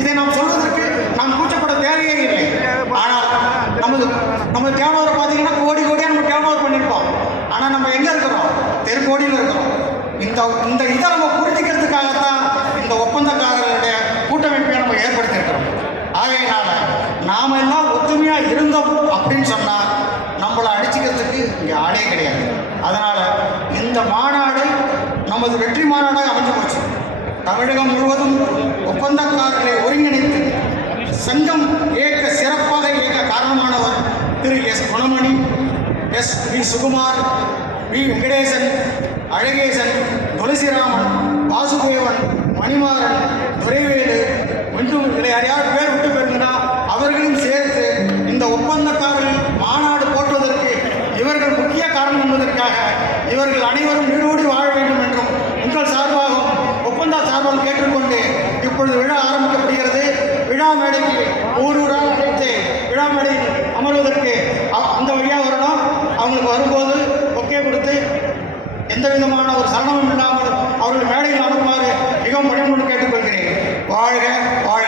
இதை நாம் சொல்வதற்கு நாம் கூச்சப்பட தேவையே இல்லை. ஆனால் நமது டேர்ன் ஓவர் பார்த்தீங்கன்னா கோடியாக நம்ம டேர்ன் ஓவர் பண்ணியிருப்போம். ஆனால் நம்ம எங்கே இருக்கிறோம்? தெருக்கோடியில் இருக்கிறோம். இந்த இதை நம்ம புரிஞ்சுக்கிறதுக்காகத்தான் இந்த ஒப்பந்தக்காரர்களுடைய கூட்டமைப்பை நம்ம ஏற்படுத்தியிருக்கிறோம். ஆகையினால நாம் எல்லாம் ஒத்துமையாக இருந்தோம் அப்படின்னு சொன்னால் நம்மளை அடிச்சுக்கிறதுக்கு இங்கே ஆளே கிடையாது. அதனால் இந்த மாநாடு நமது வெற்றி மாநாடாக அமைஞ்சு போச்சு. தமிழகம் முழுவதும் ஒப்பந்தக்காரர்களை ஒருங்கிணைத்து சங்கம் சிறப்பாக இயக்க காரணமானவர் Thiru S Gunamani, S V Sukumar, V Venkatesan, Alagesan, Thulasiraman, Vasudevan, Manimaran, Duraivelu, இன்னும் இதில் யாரையாவது பேர் விட்டு போயிருந்தனா அவர்களையும் சேர்த்து இந்த ஒப்பந்தக்காரர்கள் மாநாடு போட்டுவதற்கு இவர்கள் முக்கிய காரணம் என்பதற்காக இவர்கள் அனைவரும் நீடோடி வாழ வேண்டும் என்றும் உங்கள் சார்பாகவும் ஒப்பந்த சார்பாக கேட்டுக்கொண்டு இப்பொழுது விழா ஆரம்பிக்கப்படுகிறது. விழா மேடைக்கு ஊராக அழைத்து விழா மேடையில் அமர்வதற்கு அந்த வழியாக வரணும். அவங்களுக்கு வரும்போது ஒக்கே கொடுத்து எந்த விதமான ஒரு சலனமும் இல்லாமல் அவர்கள் மேடையில் அமருமாறு மிகவும் பணிவுடன் கேட்டுக்கொள்கிறேன். வாழ்க வாழ்க.